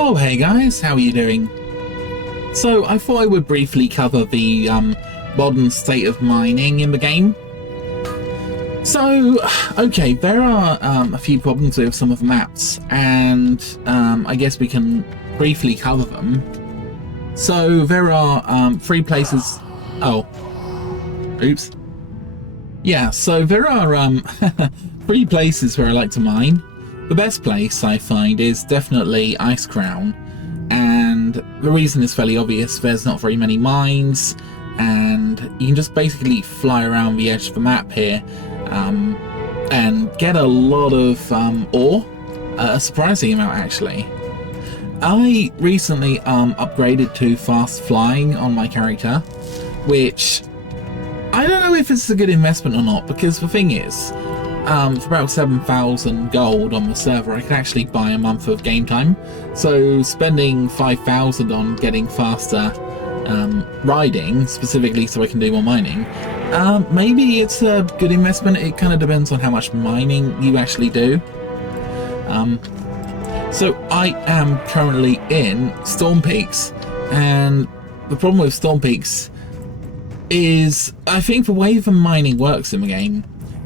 Oh hey guys, how are you doing? So I thought I would briefly cover the modern state of mining in the game. So, okay, there are a few problems with some of the maps, and I guess we can briefly cover them. So there are 3 places... Oh. Oops. Yeah, so there are 3 places where I like to mine. The best place I find is definitely Icecrown, and the reason is fairly obvious. There's not very many mines, and you can just basically fly around the edge of the map here and get a lot of ore, a surprising amount actually. I recently upgraded to fast flying on my character, which I don't know if it's a good investment or not, because the thing is, for about 7,000 gold on the server, I can actually buy a month of game time. So spending 5,000 on getting faster riding, specifically so I can do more mining, maybe it's a good investment. It kind of depends on how much mining you actually do. So I am currently in Storm Peaks, and the problem with Storm Peaks is, I think the way the mining works in the game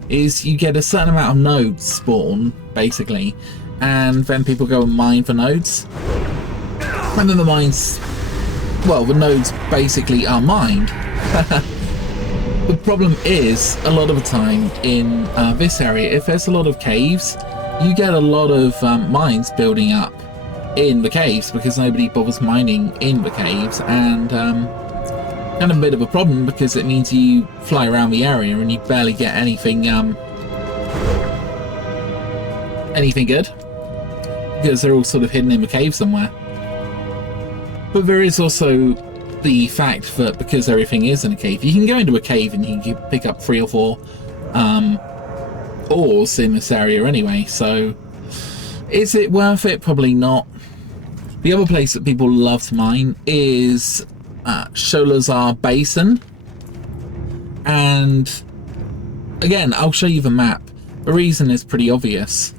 is you get a certain amount of nodes spawn, basically, and then people go and mine for nodes, and then the mines, well, the nodes basically are mined. The problem is, a lot of the time in this area, if there's a lot of caves, you get a lot of mines building up in the caves because nobody bothers mining in the caves, and kind of a bit of a problem because it means you fly around the area and you barely get anything good, because they're all sort of hidden in the cave somewhere. But there is also the fact that because everything is in a cave, you can go into a cave and you can pick up 3 or 4 ores in this area anyway, so is it worth it? Probably not. The other place that people love to mine is Sholazar Basin, and again, I'll show you the map. The reason is pretty obvious.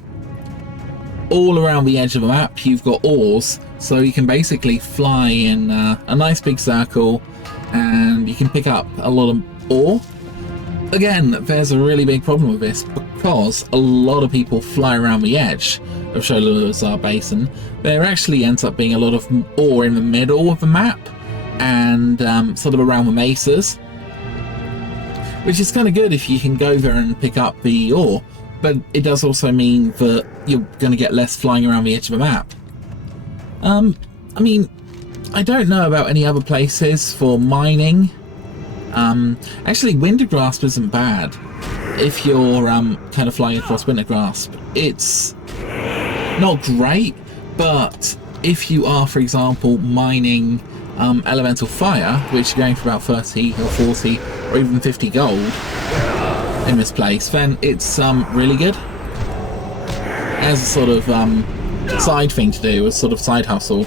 All around the edge of the map you've got ores, so you can basically fly in a nice big circle and you can pick up a lot of ore. Again, there's a really big problem with this because a lot of people fly around the edge of Sholazar Basin. There actually ends up being a lot of ore in the middle of the map and sort of around the mesas, which is kind of good if you can go there and pick up the ore, but it does also mean that you're going to get less flying around the edge of the map. I mean, I don't know about any other places for mining. Actually, Wintergrasp isn't bad if you're kind of flying across Wintergrasp. It's not great, but if you are, for example, mining elemental fire, which are going for about 30 or 40 or even 50 gold in this place, then it's really good as a sort of side thing to do, a sort of side hustle.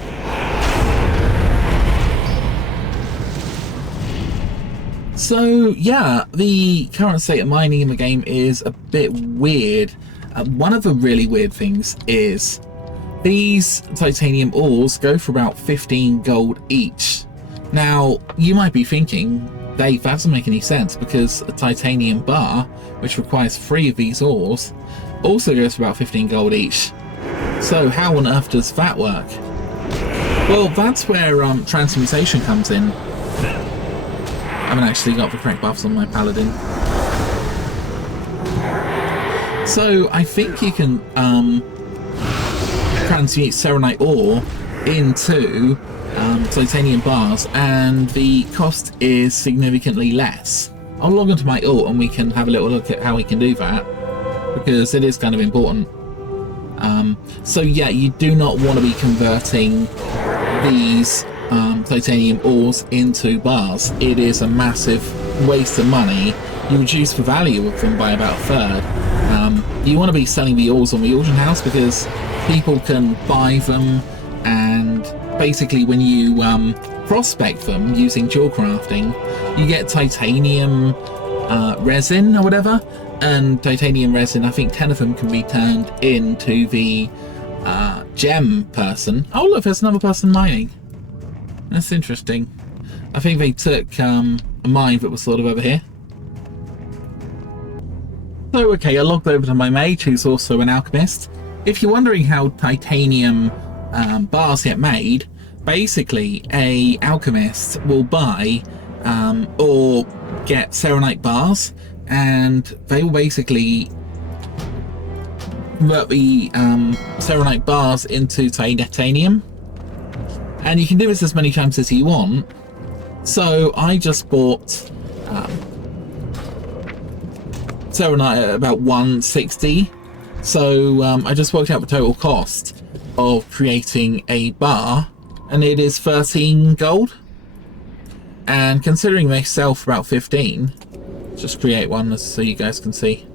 So yeah, the current state of mining in the game is a bit weird. One of the really weird things is these titanium ores go for about 15 gold each. Now, you might be thinking, Dave, that doesn't make any sense, because a titanium bar, which requires 3 of these ores, also goes for about 15 gold each. So how on earth does that work? Well, that's where transmutation comes in. I haven't actually got the correct buffs on my paladin. So I think you can transmute serenite ore into titanium bars, and the cost is significantly less. I'll log into my ult and we can have a little look at how we can do that, because it is kind of important. So yeah, you do not want to be converting these titanium ores into bars. It is a massive waste of money. You reduce the value of them by about a third. You want to be selling the ores on the auction house because people can buy them, and basically when you prospect them using dual crafting, you get titanium resin or whatever, and titanium resin, I think 10 of them can be turned into the gem person. Oh look, there's another person mining. That's interesting. I think they took a mine that was sort of over here. So okay, I logged over to my mage, who's also an alchemist. If you're wondering how titanium bars get made, basically a alchemist will buy or get serenite bars, and they will basically convert the serenite bars into titanium, and you can do this as many times as you want. So I just bought serenite at about 160, so I just worked out the total cost of creating a bar, and it is 13 gold. And considering they sell for about 15, just create one so you guys can see.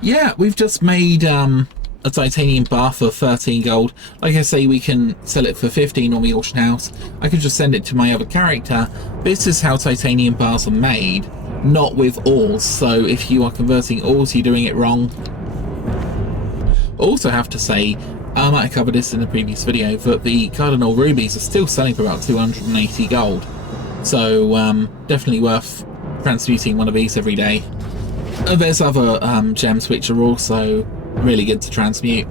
Yeah, we've just made a titanium bar for 13 gold. Like I say, we can sell it for 15 on the auction house. I could just send it to my other character. This is how titanium bars are made, not with ores. So if you are converting ores, you're doing it wrong. Also have to say, I might have covered this in the previous video, but the cardinal rubies are still selling for about 280 gold. So definitely worth transmuting one of these every day. There's other gems which are also really good to transmute.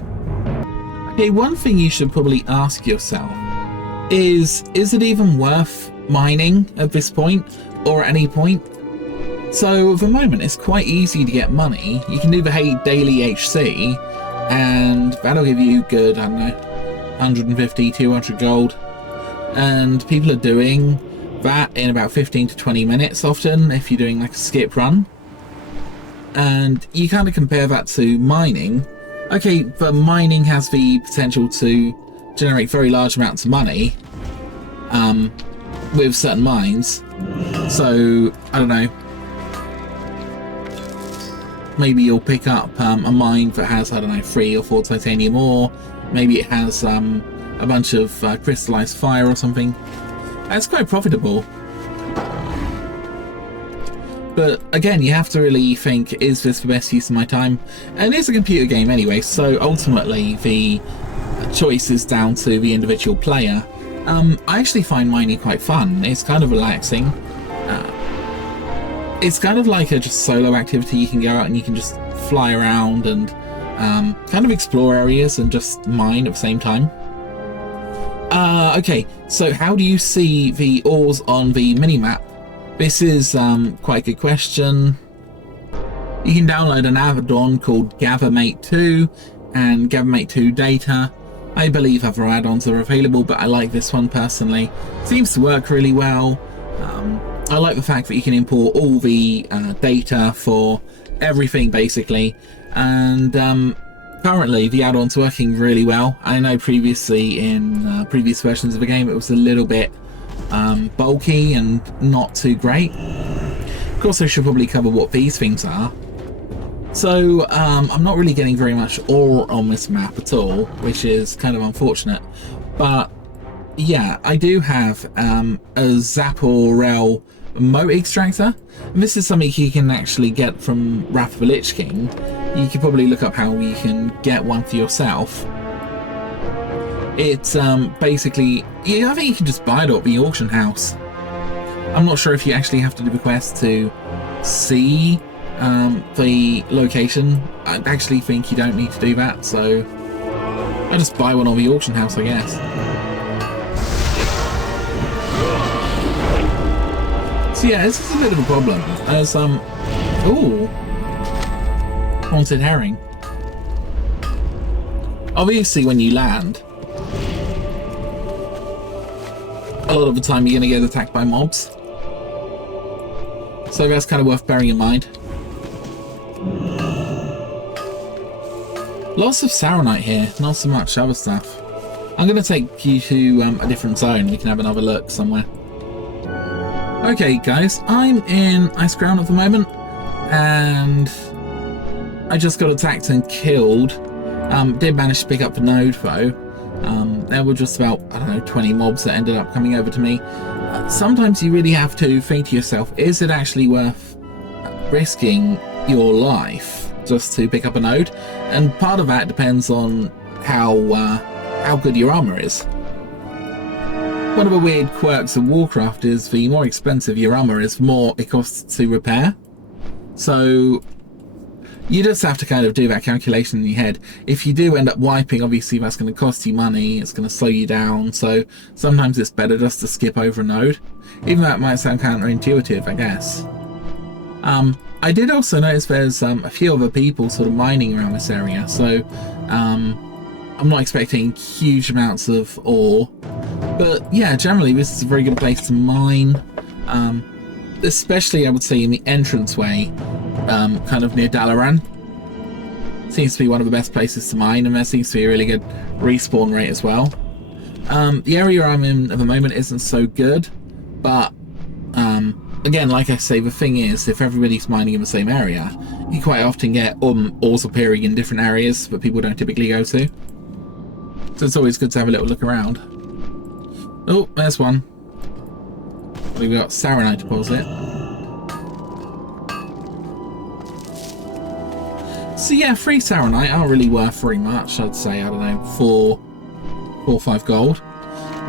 Okay, one thing you should probably ask yourself is it even worth mining at this point, or at any point? So at the moment it's quite easy to get money. You can do the daily HC, and that'll give you good, I don't know, 150, 200 gold. And people are doing that in about 15 to 20 minutes often, if you're doing like a skip run. And you kind of compare that to mining. Okay, but mining has the potential to generate very large amounts of money with certain mines. So, I don't know, maybe you'll pick up a mine that has, I don't know, 3 or 4 titanium ore. Maybe it has a bunch of crystallized fire or something. That's quite profitable. But again, you have to really think, is this the best use of my time? And it's a computer game anyway, so ultimately the choice is down to the individual player. I actually find mining quite fun. It's kind of relaxing. It's kind of like a just solo activity. You can go out and you can just fly around and kind of explore areas and just mine at the same time. Okay, so how do you see the ores on the minimap? This is quite a good question. You can download an add-on called GatherMate 2 and GatherMate 2 Data. I believe other add-ons are available, but I like this one personally. Seems to work really well. I like the fact that you can import all the data for everything basically, and currently the add-on's working really well. I know previously in previous versions of the game it was a little bit bulky and not too great. Of course, I should probably cover what these things are. So I'm not really getting very much ore on this map at all, which is kind of unfortunate. But yeah, I do have a Zaporel moat extractor. And this is something you can actually get from Wrath of the Lich King. You could probably look up how you can get one for yourself. It's basically, yeah, I think you can just buy it at the auction house. I'm not sure if you actually have to do a quest to see the location. I actually think you don't need to do that, so I just buy one on the auction house, I guess. So yeah, this is a bit of a problem. As ooh, haunted herring. Obviously, when you land, a lot of the time you're going to get attacked by mobs. So that's kind of worth bearing in mind. Lots of Saronite here, not so much other stuff. I'm going to take you to a different zone. We can have another look somewhere. Okay, guys, I'm in Iceground at the moment, and I just got attacked and killed. Did manage to pick up the node, though. There were just about, I don't know, 20 mobs that ended up coming over to me. Sometimes you really have to think to yourself, is it actually worth risking your life just to pick up a node, and part of that depends on how good your armor is. One of the weird quirks of Warcraft is the more expensive your armor is, the more it costs to repair. So you just have to kind of do that calculation in your head. If you do end up wiping, obviously that's going to cost you money, it's going to slow you down, so sometimes it's better just to skip over a node. Even though that might sound counterintuitive, I guess. I did also notice there's a few other people sort of mining around this area, so I'm not expecting huge amounts of ore. But yeah, generally this is a very good place to mine. Especially, I would say, in the entranceway, kind of near Dalaran. Seems to be one of the best places to mine, and there seems to be a really good respawn rate as well. The area I'm in at the moment isn't so good, but again, like I say, the thing is, if everybody's mining in the same area, you quite often get ores appearing in different areas that people don't typically go to. So it's always good to have a little look around. Oh, there's one. We've got Saronite deposit. So yeah, 3 Saronite aren't really worth very much. I'd say, I don't know, 4 or 5 gold.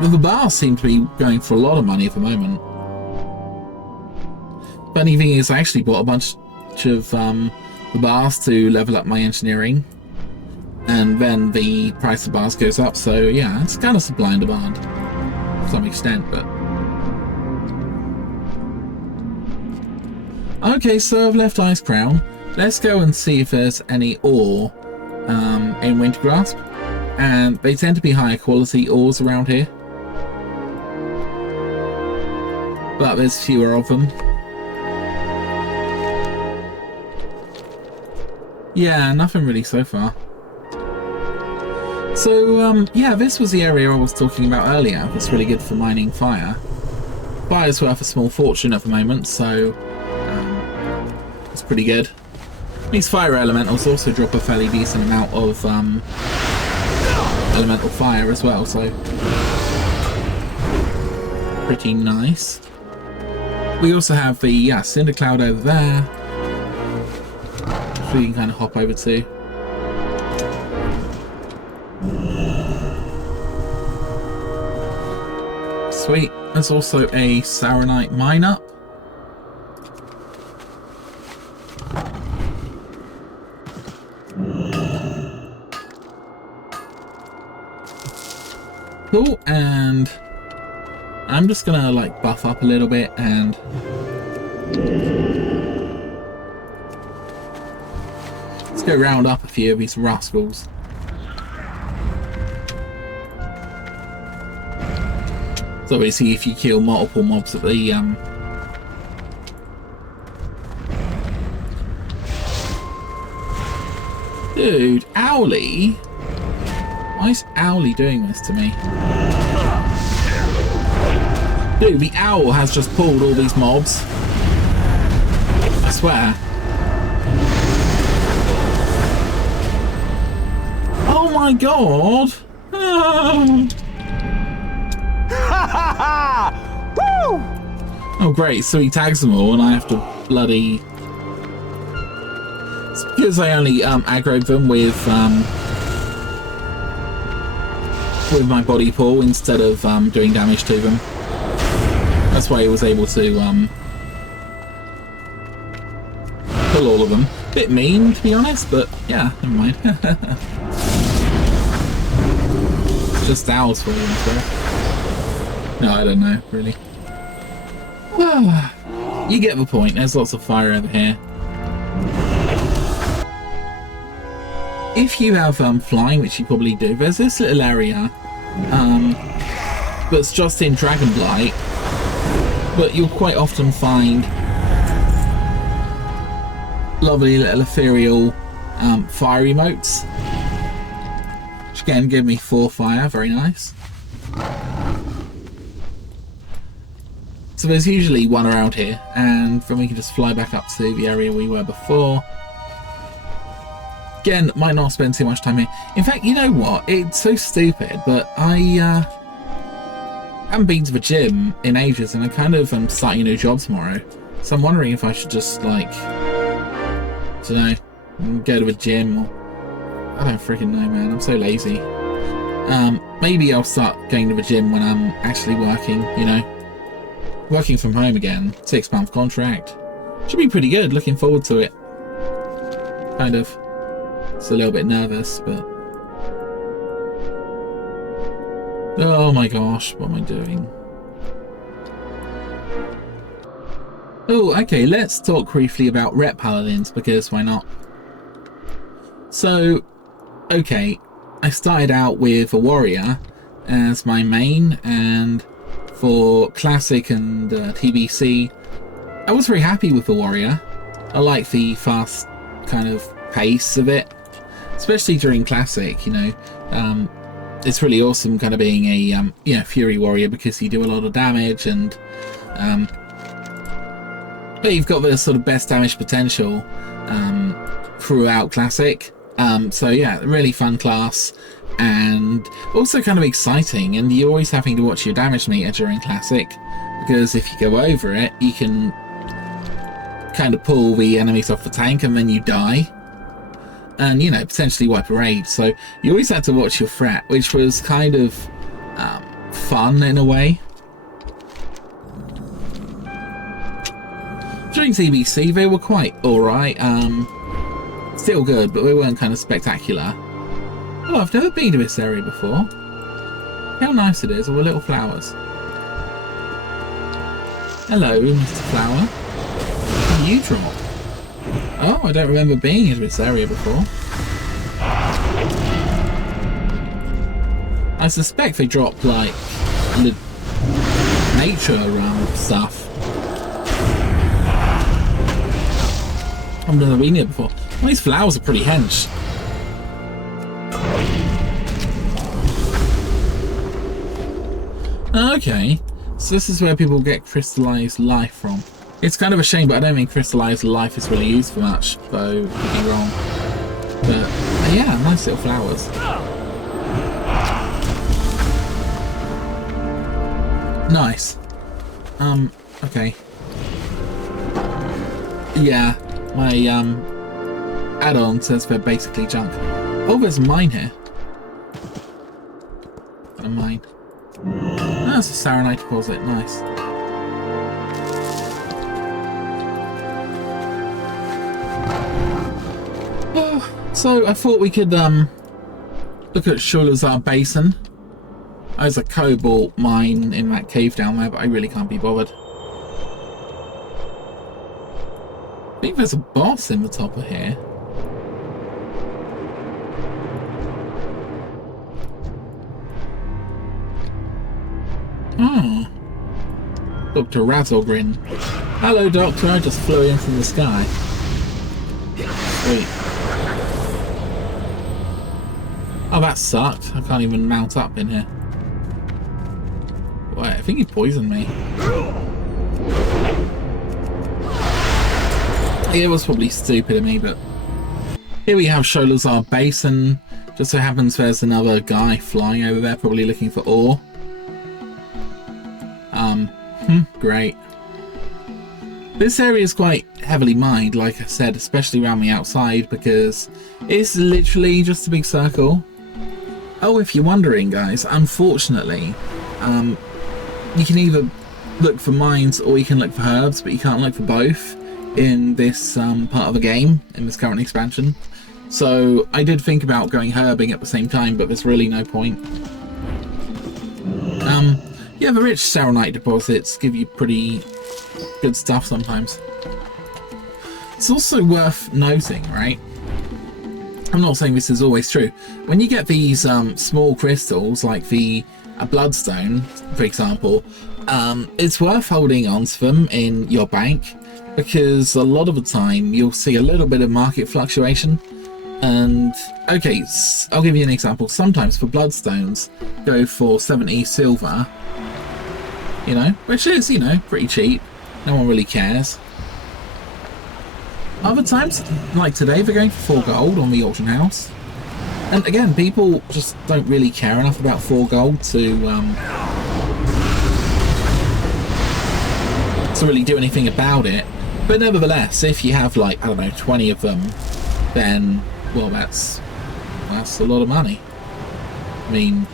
But the bars seem to be going for a lot of money at the moment. Funny thing is, I actually bought a bunch of the bars to level up my engineering, and then the price of bars goes up. So yeah, it's kind of supply and demand to some extent, but. Okay, so I've left Ice Crown. Let's go and see if there's any ore in Winter Grasp. And they tend to be higher quality ores around here, but there's fewer of them. Yeah, nothing really so far. So, yeah, this was the area I was talking about earlier. It's really good for mining fire. Fire's worth a small fortune at the moment, so it's pretty good. These fire elementals also drop a fairly decent amount of elemental fire as well, so pretty nice. We also have the cinder cloud over there, which we can kind of hop over to. Sweet. There's also a Saronite mine up. Cool, and I'm just gonna like buff up a little bit and let's go round up a few of these rascals. So obviously if you kill multiple mobs at the dude, Owly? Why is Owly doing this to me? Dude, the owl has just pulled all these mobs. I swear. Oh my god! Oh. Oh great, so he tags them all and I have to bloody... It's because I only aggroed them with my body pull instead of doing damage to them. That's why he was able to pull all of them. Bit mean, to be honest, but yeah, never mind. Just owls for them, no, I don't know, really. You get the point, there's lots of fire over here. If you have flying, which you probably do, there's this little area that's just in Dragonblight, but you'll quite often find lovely little ethereal fire emotes, which again give me 4 fire, very nice. So there's usually one around here, and then we can just fly back up to the area we were before. Again, might not spend too much time here. In fact, you know what? It's so stupid, but I haven't been to the gym in ages, and I kind of am starting a new job tomorrow. So I'm wondering if I should just, like, I don't know, go to a gym, or I don't freaking know, man. I'm so lazy. Maybe I'll start going to the gym when I'm actually working, you know. Working from home again. 6-month contract. Should be pretty good. Looking forward to it. Kind of. It's a little bit nervous, but... Oh my gosh, what am I doing? Oh, okay, let's talk briefly about rep paladins, because why not? So, okay, I started out with a warrior as my main, and for Classic and TBC, I was very happy with the warrior. I like the fast kind of pace of it, especially during Classic, you know. It's really awesome kind of being a you know, Fury warrior, because you do a lot of damage, and but you've got the sort of best damage potential throughout Classic. So yeah, really fun class, and also kind of exciting, and you're always having to watch your damage meter during Classic, because if you go over it, you can kind of pull the enemies off the tank and then you die, and, you know, potentially wipe a raid. So you always had to watch your threat, which was kind of fun in a way. During TBC, they were quite alright. Still good, but they weren't kind of spectacular. Oh, I've never been to this area before. How nice it is, all the little flowers. Hello, Mr. Flower. What do you drop? Oh, I don't remember being in this area before. I suspect they drop, like, nature stuff. I've never been here before. Well, these flowers are pretty hench. Okay, so this is where people get crystallized life from. It's kind of a shame, but I don't think crystallized life is really used for much, so I could be wrong. But yeah, nice little flowers. Nice. Okay. Yeah, my add-on says they're basically junk. Oh, there's a mine here. A mine. Oh, that's a Saronite deposit. Nice. So I thought we could look at Sholazar Basin. There's a cobalt mine in that cave down there, but I really can't be bothered. I think there's a boss in the top of here. Oh. Dr. Razzlegrin. Hello, Doctor. I just flew in from the sky. Sweet. Oh, that sucked. I can't even mount up in here. Wait, I think he poisoned me. It was probably stupid of me, but... Here we have Sholazar Basin. Just so happens there's another guy flying over there, probably looking for ore. Great. This area is quite heavily mined, like I said, especially around the outside, because it's literally just a big circle. Oh, if you're wondering, guys, unfortunately, you can either look for mines or you can look for herbs, but you can't look for both in this part of the game, in this current expansion. So I did think about going herbing at the same time, but there's really no point. Yeah, the rich Saronite deposits give you pretty good stuff sometimes. It's also worth noting, right? I'm not saying this is always true. When you get these small crystals, like the bloodstone, for example, it's worth holding on to them in your bank, because a lot of the time you'll see a little bit of market fluctuation. And okay, I'll give you an example. Sometimes for bloodstones go for 70 silver, you know, which is, you know, pretty cheap. No one really cares. Other times, like today, they're going for 4 gold on the auction house. And again, people just don't really care enough about 4 gold to really do anything about it. But nevertheless, if you have, like, I don't know, 20 of them, then, well, that's a lot of money. I mean,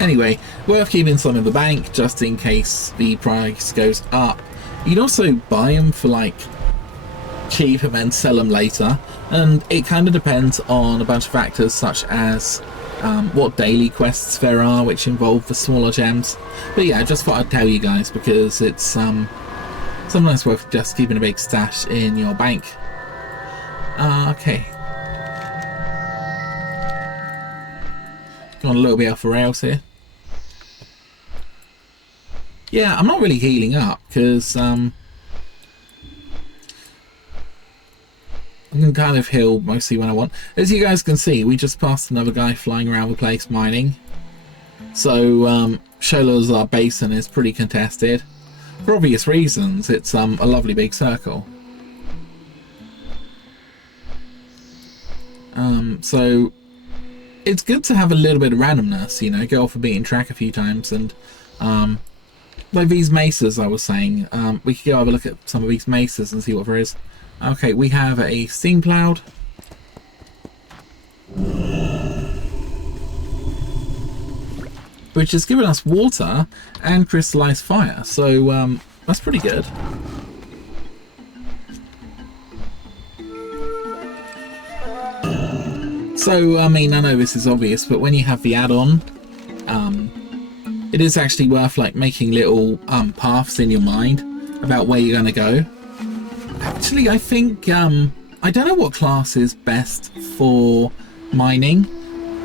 anyway, worth keeping some in the bank just in case the price goes up. You can also buy them for like cheap and then sell them later, and it kind of depends on a bunch of factors such as what daily quests there are which involve the smaller gems. But yeah, I just thought I'd tell you guys because it's sometimes worth just keeping a big stash in your bank. Okay, going a little bit off the rails here. Yeah, I'm not really healing up because I can kind of heal mostly when I want. As you guys can see, we just passed another guy flying around the place mining. So Sholazar Basin is pretty contested. For obvious reasons, it's a lovely big circle. So it's good to have a little bit of randomness, you know, go off a beaten track a few times. And like these mesas I was saying, we could go have a look at some of these mesas and see what there is. Okay, we have a steam cloud. Which has given us water and crystallized fire, so that's pretty good. So, I mean, I know this is obvious, but when you have the add-on, it is actually worth like making little paths in your mind about where you're going to go. Actually, I think, I don't know what class is best for mining.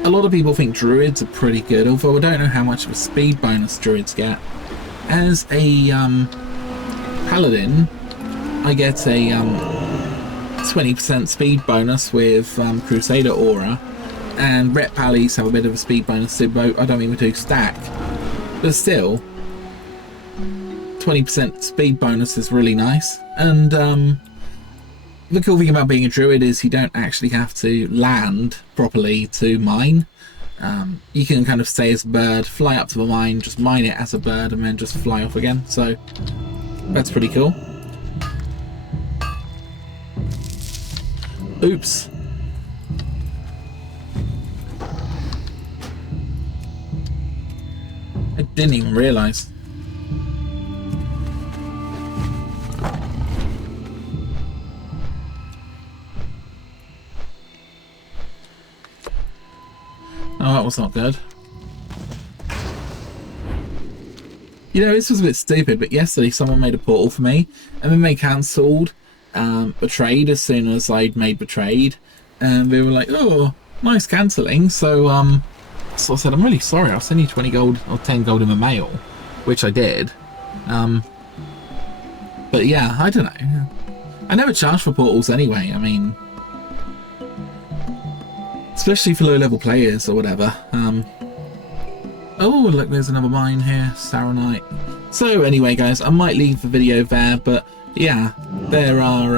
A lot of people think druids are pretty good, although I don't know how much of a speed bonus druids get. As a paladin, I get a 20% speed bonus with Crusader Aura, and Ret Pallies have a bit of a speed bonus too. I don't even do stack, but still, 20% speed bonus is really nice. And the cool thing about being a druid is you don't actually have to land properly to mine. You can kind of stay as a bird, fly up to the mine, just mine it as a bird, and then just fly off again. So that's pretty cool. Oops. I didn't even realise. Oh, that was not good. You know, this was a bit stupid, but yesterday someone made a portal for me, and then they cancelled Betrayed as soon as I'd made Betrayed, and they were like, oh, nice cancelling. So so I said, I'm really sorry, I'll send you 20 gold or 10 gold in the mail, which I did. But yeah, I don't know. I never charge for portals anyway. I mean, especially for low level players or whatever. Oh, look, there's another mine here, Saronite. So anyway, guys, I might leave the video there, but yeah, there are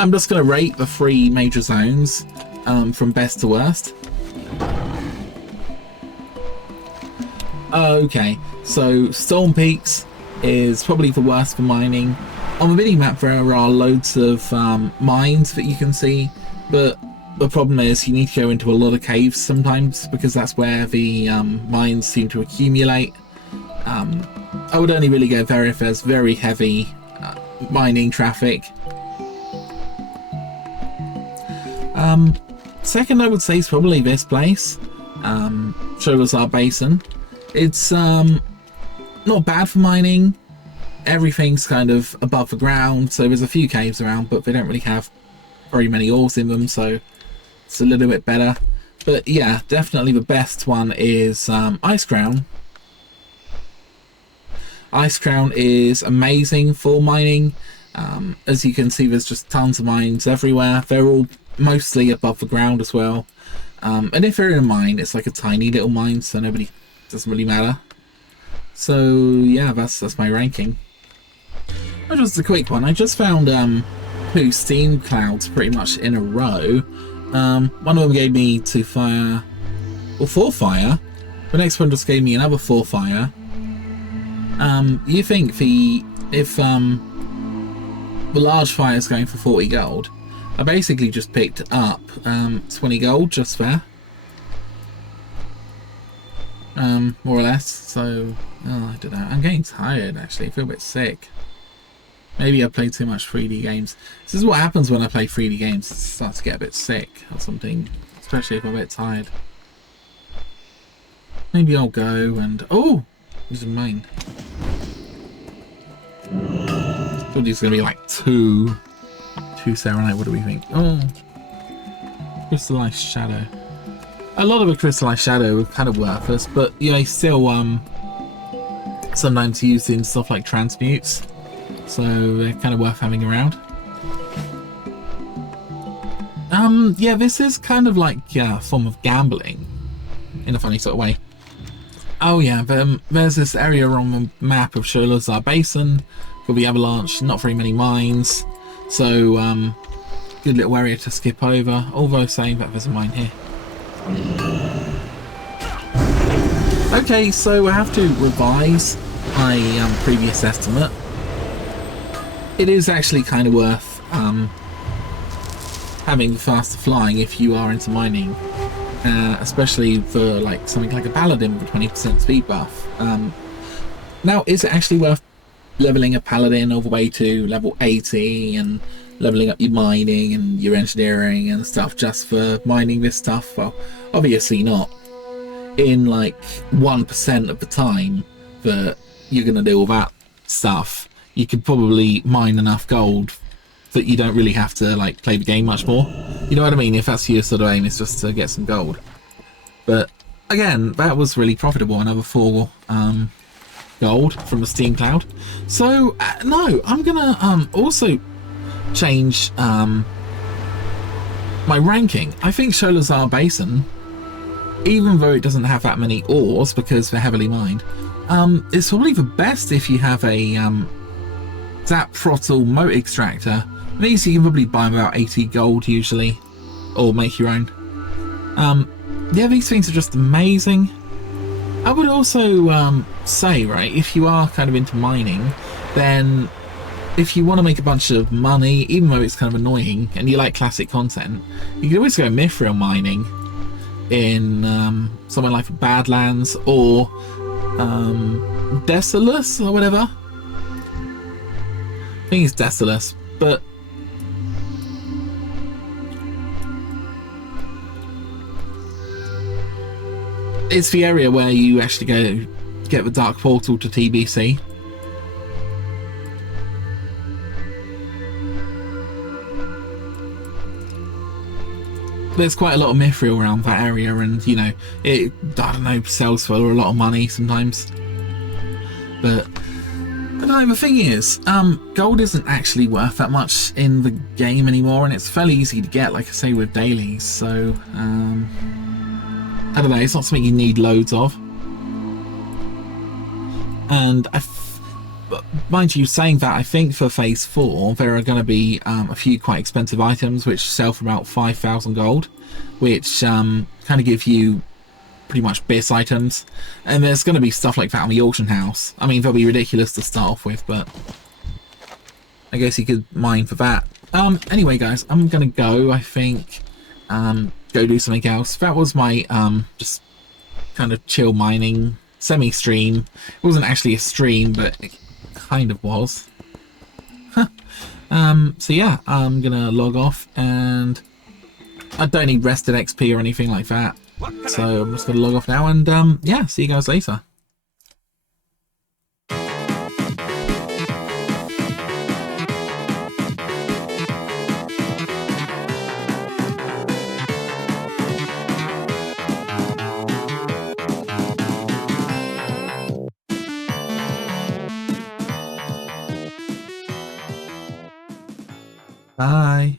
I'm just going to rate the 3 major zones from best to worst. Okay, so Storm Peaks is probably the worst for mining. On the mini-map there are loads of mines that you can see, but the problem is you need to go into a lot of caves sometimes because that's where the mines seem to accumulate. I would only really go there if there's very heavy mining traffic. Second, I would say is probably this place, Sholazar Basin. It's not bad for mining. Everything's kind of above the ground, so there's a few caves around, but they don't really have very many ores in them, so it's a little bit better. But yeah, definitely the best one is Ice Crown. Ice Crown is amazing for mining. As you can see, there's just tons of mines everywhere. They're all mostly above the ground as well. And if you're in a mine, it's like a tiny little mine, so doesn't really matter. So yeah, that's my ranking. Just a quick one. I just found 2 steam clouds pretty much in a row. One of them gave me 2 fire, or 4 fire. The next one just gave me another 4 fire. You think if the large fire is going for 40 gold. I basically just picked up 20 gold just there. More or less. So, oh, I don't know. I'm getting tired actually. I feel a bit sick. Maybe I played too much 3D games. This is what happens when I play 3D games. It starts to get a bit sick or something. Especially if I'm a bit tired. Maybe I'll go and... Oh! These are mine. I thought these were going to be like two Serenite. What do we think? Oh! Crystallized Shadow. A lot of a Crystallized Shadow are kind of worthless, but yeah, still sometimes used in stuff like transmutes. So they're kind of worth having around. Yeah, this is kind of like a form of gambling in a funny sort of way. Oh yeah, there's this area on the map of Sholazar Basin for the Avalanche, not very many mines, so good little area to skip over, although saying that there's a mine here. Okay, so I have to revise my previous estimate. It is actually kind of worth having faster flying if you are into mining, especially for like something like a paladin with a 20% speed buff. Now, is it actually worth leveling a paladin all the way to level 80 and leveling up your mining and your engineering and stuff just for mining this stuff? Well, obviously not. In like 1% of the time that you're going to do all that stuff, you could probably mine enough gold that you don't really have to like play the game much more. You know what I mean? If that's your sort of aim, is just to get some gold. But again, that was really profitable. Another 4 gold from the Steam Cloud. So no, I'm gonna also change my ranking. I think Sholazar Basin, even though it doesn't have that many ores because they're heavily mined, it's probably the best if you have a Zap Throttle Moat Extractor. These you can probably buy them about 80 gold usually, or make your own. Yeah, these things are just amazing. I would also say, right, if you are kind of into mining, then if you want to make a bunch of money, even though it's kind of annoying, and you like classic content, you can always go mithril mining in somewhere like Badlands or Desolus or whatever. I think it's Desolus, but it's the area where you actually go get the Dark Portal to TBC. There's quite a lot of mithril around that area, and you know, it, I don't know, sells for a lot of money sometimes. But I don't know, the thing is, gold isn't actually worth that much in the game anymore, and it's fairly easy to get, like I say, with dailies, so I don't know, it's not something you need loads of. And mind you, saying that, I think for phase 4 there are going to be a few quite expensive items which sell for about 5,000 gold, which kind of give you pretty much BIS items, and there's going to be stuff like that on the auction house. I mean, they'll be ridiculous to start off with, but I guess you could mine for that. Anyway guys, I'm going to go, I think, go do something else. That was my just kind of chill mining semi-stream. It wasn't actually a stream, but it kind of was. So yeah, I'm gonna log off, and I don't need rested XP or anything like that, so I'm just gonna log off now, and yeah, see you guys later. Bye.